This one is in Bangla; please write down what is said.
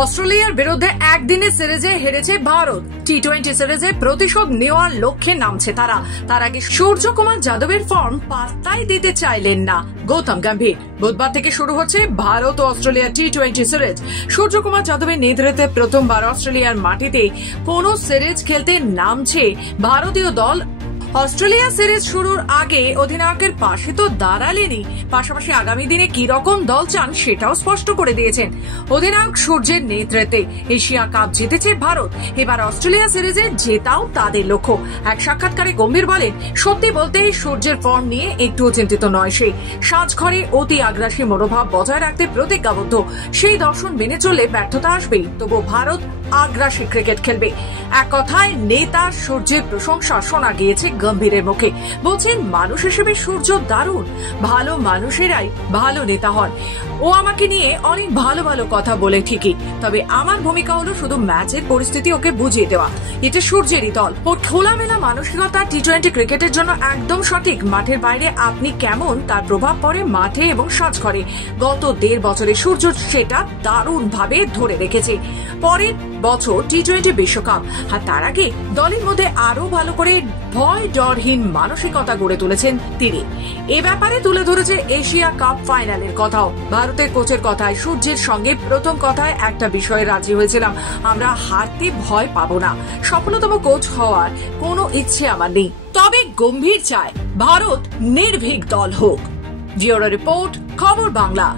অস্ট্রেলিয়ার বিরুদ্ধে একদিনের সিরিজে হেরেছে ভারত। টি-20 সিরিজে প্রতিশোধ নেওয়ার লক্ষ্যে নামছে তারা। তার আগে সূর্যকুমার যাদবের ফর্ম পাত্তাই দিতে চাইলেন না গৌতম গম্ভীর। বুধবার থেকে শুরু হচ্ছে ভারত ও অস্ট্রেলিয়া টি-20 সিরিজ। সূর্যকুমার যাদবের নেতৃত্বে প্রথমবার অস্ট্রেলিয়ার মাটিতে কোন সিরিজ খেলতে নামছে ভারতীয় দল। অস্ট্রেলিয়া সিরিজ শুরুর আগে অধিনায়কের পাশে তো দাঁড়ালেনই, পাশাপাশি আগামী দিনে কি রকম দল চান সেটাও স্পষ্ট করে দিয়েছেন। অধিনায়ক সূর্যের নেতৃত্বে এশিয়া কাপ জিতেছে ভারত, এবার অস্ট্রেলিয়া সিরিজে জেতাও তাদের লক্ষ্য। এক সাক্ষাৎকারে গম্ভীর বলেন, সত্যি বলতে সূর্যের ফর্ম নিয়ে একটুও চিন্তিত নয় সে। সাজঘরে অতি আগ্রাসী মনোভাব বজায় রাখতে প্রতিজ্ঞাবদ্ধ। সেই দর্শন মেনে চললে ব্যর্থতা আসবেই, তবু ভারত আগ্রাসী ক্রিকেট খেলবে। এক কথায় নেতা সূর্যের প্রশংসা শোনা গিয়েছে গম্ভীরের মুখে। বলছেন, মানুষ হিসেবে সূর্য দারুণ, ভালো মানুষেরাই ভালো নেতা হন। ও আমাকে নিয়ে অনেক ভালো ভালো কথা বলে ঠিকই, তবে আমার ভূমিকা হলো শুধু ম্যাচের পরিস্থিতি ওকে বুঝিয়ে দেওয়া। এটা সূর্যেরই দল। ওর খোলামেলা মানসিকতা টি-20 ক্রিকেটের জন্য একদম সঠিক। মাঠের বাইরে আপনি কেমন তার প্রভাব পড়ে মাঠে এবং সাজঘরে। গত 1.5 বছরে সূর্য সেটা দারুণ ভাবে ধরে রেখেছে। পরের বছর টি-20 বিশ্বকাপ, আর তার আগে দলের মধ্যে আরো ভালো করে ভয় ডরহীন মানসিকতা গড়ে তুলেছেন তিনি। এ ব্যাপারে তুলে ধরেছে এশিয়া কাপ ফাইনালের কথাও। ভারতের কোচের কথায়, সূর্যের সঙ্গে প্রথম কথায় একটা বিষয়ে রাজি হয়েছিলাম, আমরা হারতে ভয় পাবো না। সফলতম কোচ হওয়ার কোনো ইচ্ছে আমার নেই, তবে গম্ভীর চায় ভারত নির্ভীক দল হোক। ব্যুরো রিপোর্ট, খবর বাংলা।